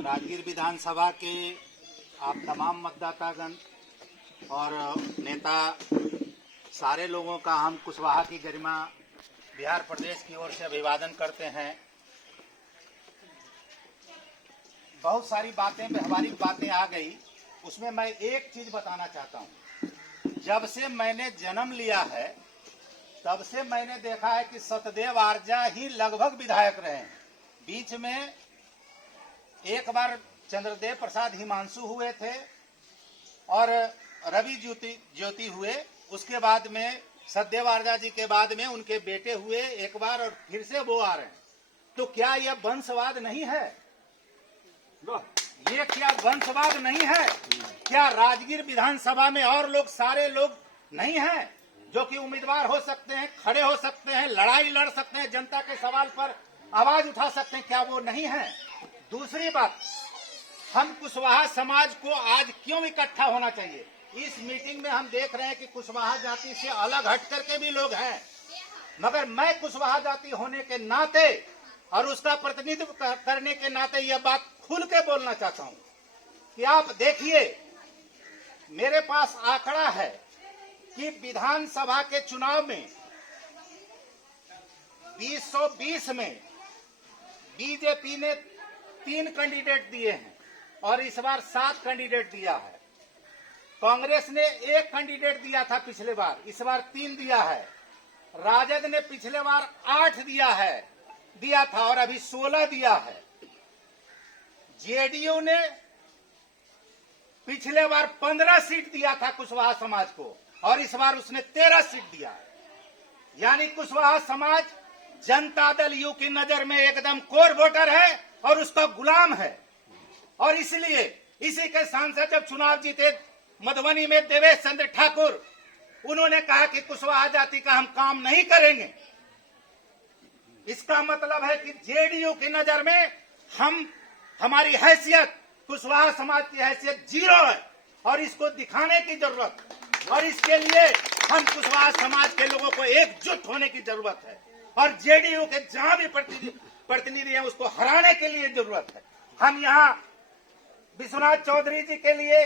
राजगीर विधानसभा के आप तमाम मतदातागण और नेता सारे लोगों का हम कुशवाहा की गरिमा बिहार प्रदेश की ओर से अभिवादन करते हैं। बहुत सारी बातें व्यवहारिक बातें आ गई, उसमें मैं एक चीज बताना चाहता हूं। जब से मैंने जन्म लिया है तब से मैंने देखा है कि सतदेव आर्जा ही लगभग विधायक रहे हैं। बीच में एक बार चंद्रदेव प्रसाद हिमांशु हुए थे और रवि ज्योति हुए। उसके बाद में सतदेव आर्जा जी के बाद में उनके बेटे हुए एक बार और फिर से वो आ रहे हैं। तो क्या यह वंशवाद नहीं है? ये क्या वंशवाद नहीं है? क्या राजगीर विधानसभा में और लोग सारे लोग नहीं हैं जो कि उम्मीदवार हो सकते हैं, खड़े हो सकते हैं, लड़ाई लड़ सकते हैं, जनता के सवाल पर आवाज उठा सकते हैं? क्या वो नहीं है? दूसरी बात, हम कुशवाहा समाज को आज क्यों इकट्ठा होना चाहिए? इस मीटिंग में हम देख रहे हैं कि कुशवाहा जाति से अलग हट करके भी लोग हैं, मगर मैं कुशवाहा जाति होने के नाते और उसका प्रतिनिधित्व करने के नाते यह बात खुल के बोलना चाहता हूं कि आप देखिए, मेरे पास आंकड़ा है कि विधानसभा के चुनाव में 2020 में बीजेपी ने 3 कैंडिडेट दिए हैं और इस बार 7 कैंडिडेट दिया है। कांग्रेस ने 1 कैंडिडेट दिया था पिछले बार, इस बार 3 दिया है। राजद ने पिछले बार 8 दिया था और अभी 16 दिया है। जेडीयू ने पिछले बार 15 सीट दिया था कुशवाहा समाज को और इस बार उसने 13 सीट दिया है। यानी कुशवाहा समाज जनता दल यू की नजर में एकदम कोर वोटर है और उसका गुलाम है। और इसलिए इसी के सांसद जब चुनाव जीते मधुबनी में देवेश चंद्र ठाकुर, उन्होंने कहा कि कुशवाहा जाति का हम काम नहीं करेंगे। इसका मतलब है कि जेडीयू की नजर में हमारी हैसियत, कुशवाहा समाज की हैसियत 0 है और इसको दिखाने की जरूरत है। और इसके लिए हम कुशवाहा समाज के लोगों को एकजुट होने की जरूरत है और जेडीयू के जहां भी प्रतिनिधि हैं उसको हराने के लिए जरूरत है। हम यहाँ विश्वनाथ चौधरी जी के लिए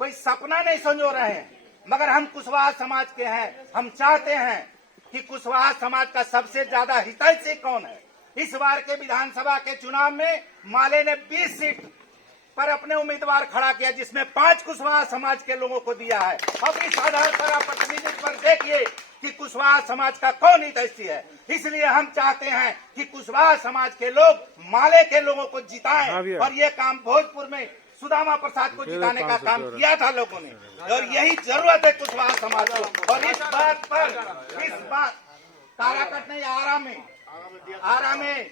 कोई सपना नहीं संजो रहे हैं, मगर हम कुशवाहा समाज के हैं। हम चाहते हैं कि कुशवाहा समाज का सबसे ज्यादा हितैषी कौन है। इस बार के विधानसभा के चुनाव में माले ने 20 सीट पर अपने उम्मीदवार खड़ा किया, जिसमें 5 कुशवाहा समाज के लोगों को दिया है। अब इस आधार पर आप प्रतिनिधित्व पर देखिए कि कुशवाहा समाज का कौन हितैषी है। इसलिए हम चाहते हैं कि कुशवाहा समाज के लोग माले के लोगों को जिताएं और ये काम भोजपुर में सुदामा प्रसाद को जिताने का काम किया था लोगों ने और यही जरूरत है कुशवाहा समाज को। और इस बात ताराकट नहीं, आरा में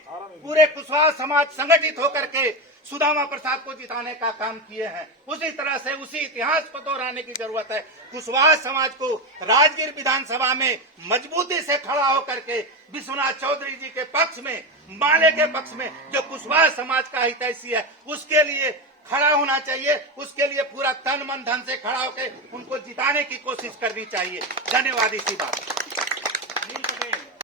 पूरे कुशवाहा समाज संगठित होकर के सुदामा प्रसाद को जिताने का काम किए हैं। उसी तरह से उसी इतिहास को दोहराने की जरूरत है। कुशवाहा समाज को राजगीर विधानसभा में मजबूती से खड़ा होकर के विश्वनाथ चौधरी जी के पक्ष में, माले के पक्ष में, जो कुशवाहा समाज का हितैषी है, उसके लिए खड़ा होना चाहिए। उसके लिए पूरा तन मन धन से खड़ा होकर उनको जिताने की कोशिश करनी चाहिए। धन्यवाद। इसी बात